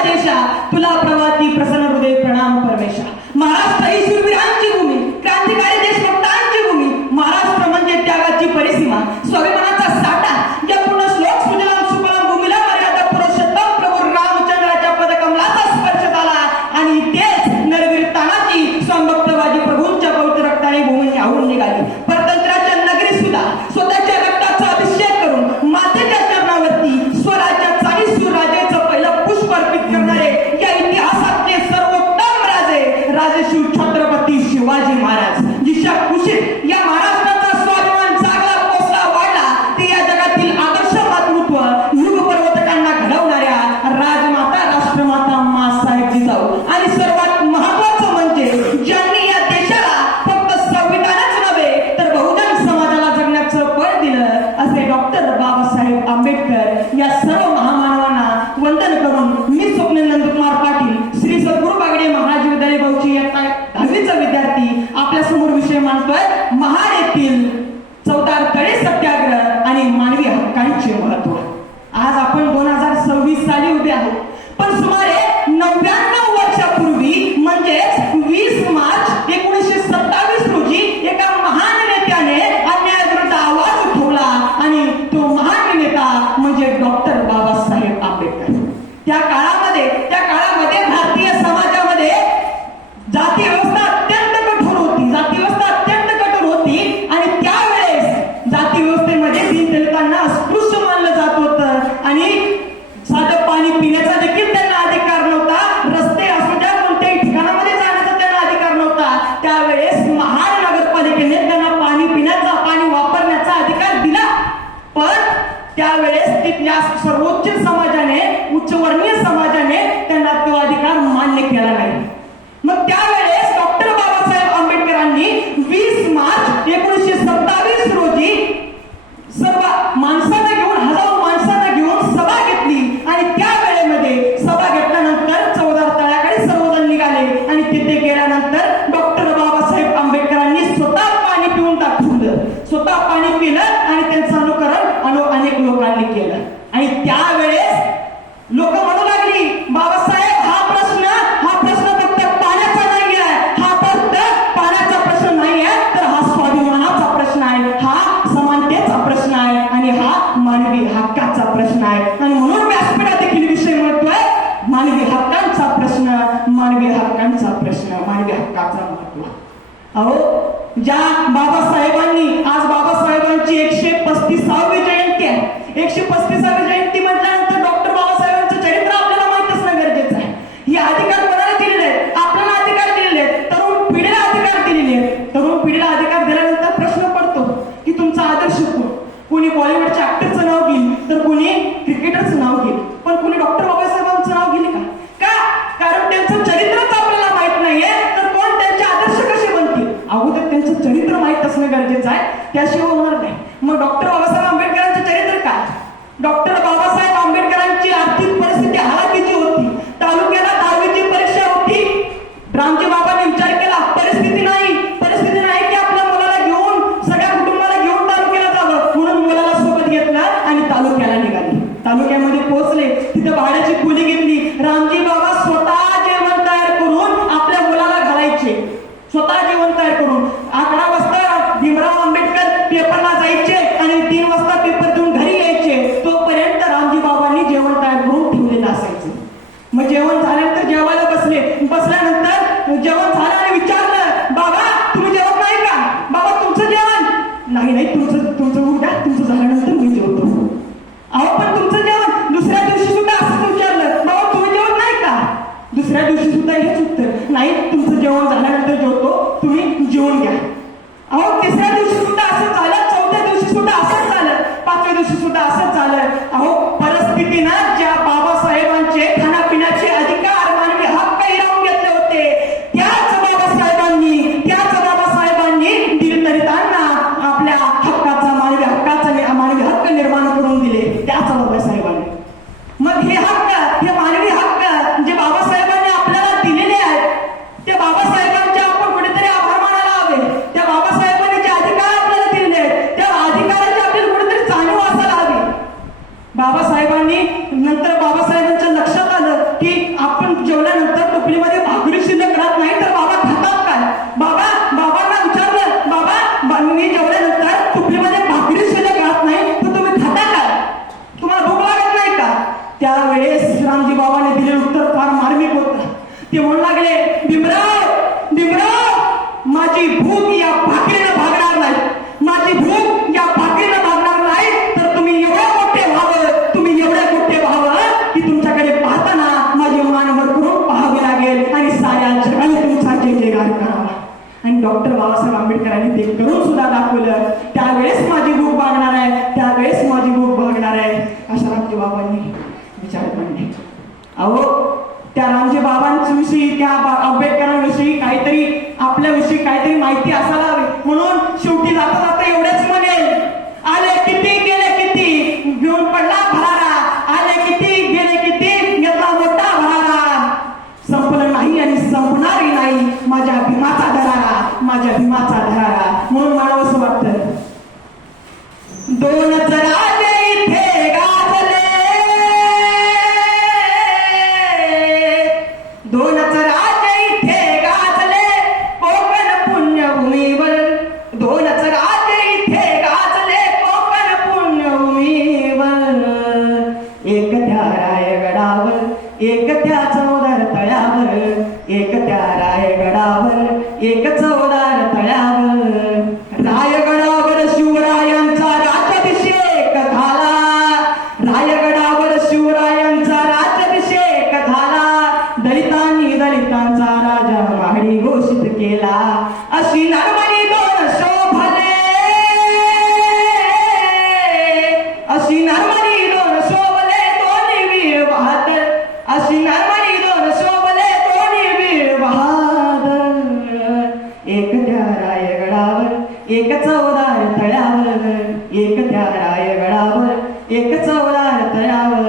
राजेशा, तुला प्रवाती प्रसन्न हृदय प्रणाम परमेशा. महाराष्ट्र ही शूरवीरांची भूमी, क्रांतिकारी देशभक्तांची भूमी. महाराष्ट्र म्हणजे त्यागाची परिसीमा, स्वाभिमानाचा साठा. या पूर्ण श्लोक सुजलाम सुफलाम भूमीला मर्यादा पुरुषोत्तम प्रभू रामचंद्राच्या पदकमलाचा स्पर्श झाला आणि तेच नरवीर तानाची स्वामभक्तवादी प्रभूंच्या पवित्र रक्ताने भूमी आवडून निघाली. परतंत्राच्या नगरी सुद्धा स्वतःच्या रक्ताचा अभिषेक करून मातेच्या चरणावरती स्वराज्याचा आणि सुराज्याचं पहिलं पुष्प अर्पित करणारे या इतिहासातले सर्वोत्तम राजे शिव छत्रपती शिवाजी महाराज. जिशा कुशीत या महाराष्ट्राचा स्वाभिमान जागला, पोचला, वाढला, ते या जगातील आदर्श मातृत्व युग पर्वतकांना घडवणाऱ्या राजमाता राष्ट्रमाता माँसाहेब जिजाऊ. आणि सर्वात महत्वाचं म्हणजे ज्यांनी या देशाला फक्त संविधानच नव्हे तर बहुजन समाजाला जगण्याचं बळ दिलं असे डॉक्टर बाबासाहेब आंबेडकर. या सर्व महामानवांना वंदन करून मी स्वप्नील नंदकुमार पाटील, श्री सद्गुरू बागडे महाराज विद्यालय बौची या 10वीचा विद्यार्थी आपल्या समोर विषय मांडतोय महाड येथील चौदार तळे सत्याग्रह आणि मानवी हक्कांचे महत्व. आज आपण 2026 साली उभे आहोत, पण सुमारे 99 वर्षापूर्वी म्हणजेच 20 मार्च 1927 रोजी एका महान नेत्याने अन्यायाविरुद्ध आवाज उठवला आणि तो महान नेता म्हणजे डॉक्टर बाबासाहेब आंबेडकर. त्या काळामध्ये भारतीय समाजामध्ये जाती व्यवस्था अत्यंत कठोर होती, आणि त्यावेळेस जाती व्यवस्थेमध्ये दलितांना अस्पृश्य मानलं जात होतं आणि साधं पाणी पिण्याचा देखील त्यांना अधिकार नव्हता. रस्ते असू द्या, कोणत्याही ठिकाणामध्ये जाण्याचा त्यांना अधिकार नव्हता. त्यावेळेस महाड नगरपालिकेने त्यांना पाणी वापरण्याचा अधिकार दिला, पण त्यावेळेस तिथल्या सर्वोच्च समाजाने, उच्चवर्णीय समाजाने त्यांना तो अधिकार मान्य केला नाही. मग त्यावेळेस डॉक्टर बाबासाहेब आंबेडकरांनी 20 मार्च 1927 रोजी सर्व माणसांना घेऊन, हजारो माणसांना घेऊन सभा घेतली आणि त्या वेळेमध्ये सभा घेतल्यानंतर चौदार तळ्याकडे सर्वजण निघाले आणि तिथे गेल्यानंतर डॉक्टर बाबासाहेब आंबेडकरांनी स्वतः पाणी पिऊन दाखवलं, स्वतः पाणी पिलं आणि त्यांचं अनुकरण अनेक लोकांनी केलं. आणि त्यावेळेस लोक म्हणू लागली, बाबासाहेब हा प्रश्न फक्त पाण्याचा नाही आहे, हा फक्त पाण्याचा प्रश्न नाही आहे, तर हा स्वाभिमानाचा प्रश्न आहे, हा समानतेचा प्रश्न आहे आणि हा मानवी हक्काचा प्रश्न आहे. आणि म्हणून व्यासपीठात देखील विषय म्हणतोय मानवी हक्कांचा प्रश्न, मानवी हक्कांचा प्रश्न, मानवी हक्काचा महत्व. अहो, ज्या बाबासाहेबांनी, आज बाबासाहेबांची 135वी जयंती आहे. 135वी जयंती म्हटल्यानंतर डॉक्टर बाबासाहेबांचं चरित्र आपल्याला माहित असणं गरजेचं आहे. हे अधिकार कोणाला दिलेले आहेत? आपल्याला अधिकार दिलेले आहेत, तरुण पिढीला अधिकार दिलेले आहेत. तरुण पिढीला अधिकार दिल्यानंतर प्रश्न पडतो की तुमचा आदर्श कोण? कोणी बॉलिवूडच्या ऍक्टरचं नाव घेईल, तर कोणी क्रिकेटरचं नाव घेईल, पण कोणी डॉक्टर बाबासाहेबांचं नाव घेईल का? कारण त्यांचं चरित्रच आपल्याला माहित नाहीये, तर कोण त्यांचे आदर्श कसे बनतील? अगोदर त्यांचं चरित्र माहित असणं गरजेचं आहे, त्याशिवाय होणार नाही. मग डॉक्टर बाबासाहेब आंबेडकरांचं चरित्र काय? डॉक्टर बाबासाहेब आंबेडकरांची आर्थिक परिस्थिती हालाकीची होती. तालुक्याला 10वीची परीक्षा होती. रामजी बाबांनी विचार केला, परिस्थिती नाही की आपल्या मुलाला घेऊन, सगळ्या कुटुंबाला घेऊन तालुक्याला जावं, म्हणून मुलाला सोबत घेतलं आणि तालुक्याला निघाली. तालुक्यामध्ये पोहोचले, तिथे भाड्याची खोली घेतली. रामजी बाबा स्वतः जेवण तयार करून आपल्या मुलाला घालायचे, स्वतः जेवण तयार करून. 11 वाजता भीमराव आंबेडकर पेपरला जायचे आणि 3 वाजता पेपर देऊन घरी यायचे. तोपर्यंत रामजी बाबांनी जेवण तयार करून ठेवलेलं असायचं. मग जेवण झाल्यानंतर जेवायला बसल्यानंतर जेवण झालं आणि विचारलं, बाबा तुम्ही जेवत नाही का? बाबा तुमचं जेवण? नाही तुमचं उद्या, तुमचं झाल्यानंतर मी जेवतो. अहो पण तुमचं जेवण? दुसऱ्या दिवशी सुद्धा असंच विचारलं, बाबा तुम्ही जेवत नाही का? दुसऱ्या दिवशी सुद्धा हेच उत्तर, नाही तुमचं जेवण झाल्यानंतर जेवतो, तुम्ही जेवून घ्या. अहो 3ऱ्या दिवशी सुद्धा असंच झालं, 4थ्या दिवशी सुद्धा असंच झालं, 5व्या दिवशी सुद्धा असंच झालं. अहो परिस्थितीनं ज्या बाबासाहेबांचे खाण्यापिण्याचे अधिकार, मानवी हक्क हिरावून घेतले होते, त्याच त्यावेळेस रामजी बाबाने दिलेलं उत्तर फार मार्मिक होतं. ते म्हणू लागले, भीमराव भीमराव, माझी भूक या भाकरीनं भागणार नाही, माझी भूक या भाकरीनं भागणार नाही. तर तुम्ही एवढे मोठे व्हावं, तुम्ही एवढे मोठे व्हावं की तुमच्याकडे पाहताना माझे मान वर करून पाहावे लागेल आणि साऱ्या जगाने तुमचा जय जयकार करावा. आणि डॉक्टर बाबासाहेब आंबेडकरांनी ते करून सुद्धा दाखवलं. त्यावेळेस माझी भूक भागणार आहे, त्यावेळेस माझी भूक भागणार आहे, अशा रामजी बाबांनी विचार मांडले. अहो, त्या रामजी बाबांविषयी, त्या आंबेडकरांविषयी काहीतरी, आपल्याविषयी काहीतरी माहिती असायला हवी. म्हणून शेवटी जाता जाता एवढेच म्हणेल, आले किती गेले किती, घेऊन पडला भरारा, आले किती गेले किती, घेतला मोठा भरारा, संपलं नाही आणि संपणारही नाही माझ्या भीमाचा धरारा, माझ्या भीमाचा धरारा. म्हणून मला असं वाटतं, दोनच राजे इथे गाजले, दोनच राजे इथे गाजले कोकण पुण्यभूमीवर, दोनच राजे इथे गाजले कोकण पुण्यभूमीवर, एक त्या रायगडावर, एक त्या चौदार तळ्यावर, एक त्या रायगडावर, एक चौदार तळ्यावर, रायगडावर शिवरायांचा राज्याभिषेक झाला, रायगडावर शिवरायांचा राज्याभिषेक झाला, दलितांनी दलितांचा राजा महाडी घोषित केला, अशी नरमणी दोन शोभले, अशी नरमणी दोन शोभले दोन्ही वीर बहादर, अशी नरमणी दोन शोभले दोन्ही वीर बहादर, एक त्या रायगडावर, एक चौदार तळ्यावर, एक त्या रायगडावर, एक चौदार तळ्यावर.